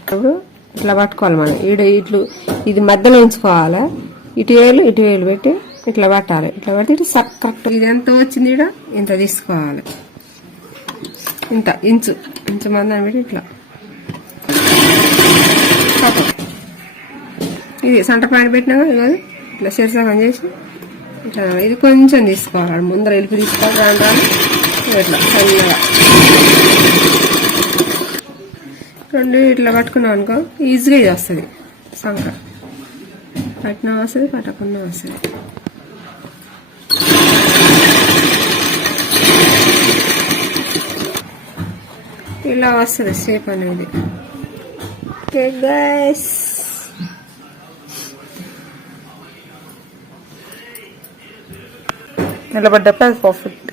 ఇప్పుడు ఇట్లా పట్టుకోవాలి మనం ఇట్లు ఇది మధ్యలో ఉంచుకోవాలి. ఇటు వేలు పెట్టి ఇట్లా పట్టాలి. ఇట్లా పడితే ఇటు కరెక్ట్ ఇది ఎంత వచ్చింది ఇడ ఇంత తీసుకోవాలి. ఇంత ఇంచు మందం పెట్టి ఇట్లా ఇది సంట పాయింట్ పెట్టినా ఇవ్వదు. ఇట్లా శరీరం చేసి ఇట్లా ఇది కొంచెం తీసుకోవాలి. ముందర ఎలుపు తీసుకోవాలి. రాను ఇట్లా సన్నగా రెండు ఇట్లా పట్టుకున్నాం అనుకో ఈజీగా ఇది వస్తుంది. సంక పట్టినా వస్తుంది, పట్టకుండా వస్తుంది. ఇలా వస్తుంది షేప్ అనేది. ఓకే గైస్, నిలబడ్డప్పుడు అది పర్ఫెక్ట్.